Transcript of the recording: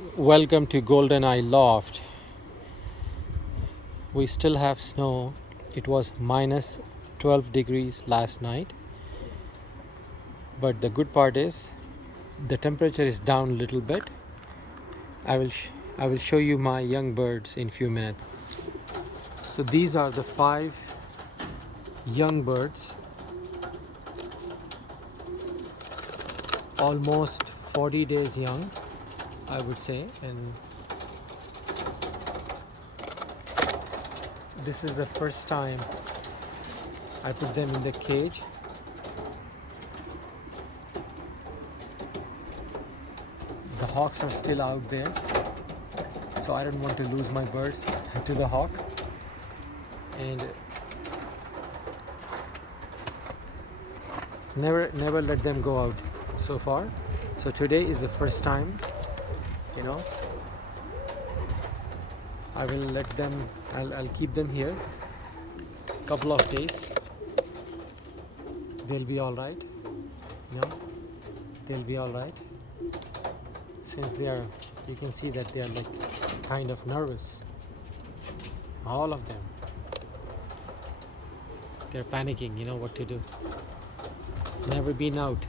Welcome to Golden Eye Loft. We still have snow. It was minus 12 degrees last night, but the good part is the temperature is down a little bit. I will show you my young birds in few minutes. So these are the 5 young birds, almost 40 days young, I would say, and this is the first time I put them in the cage. The hawks are still out there, so I don't want to lose my birds to the hawk. And never let them go out so far. So today is the first time, I will let them, I'll keep them here couple of days. They'll be all right. They'll be all right, since you can see that they are like kind of nervous, all of them. They're panicking, what to do. Never been out.